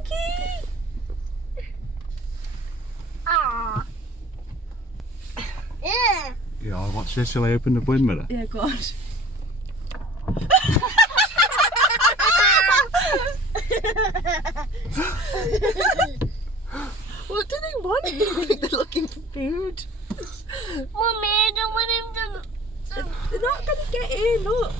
Frankie! Ah. Yeah. Yeah, watch this. Shall I open the wind mirror? Yeah, go on. What do they want? I think they're looking for food. Mummy, I don't want him to. They're not going to get in, look.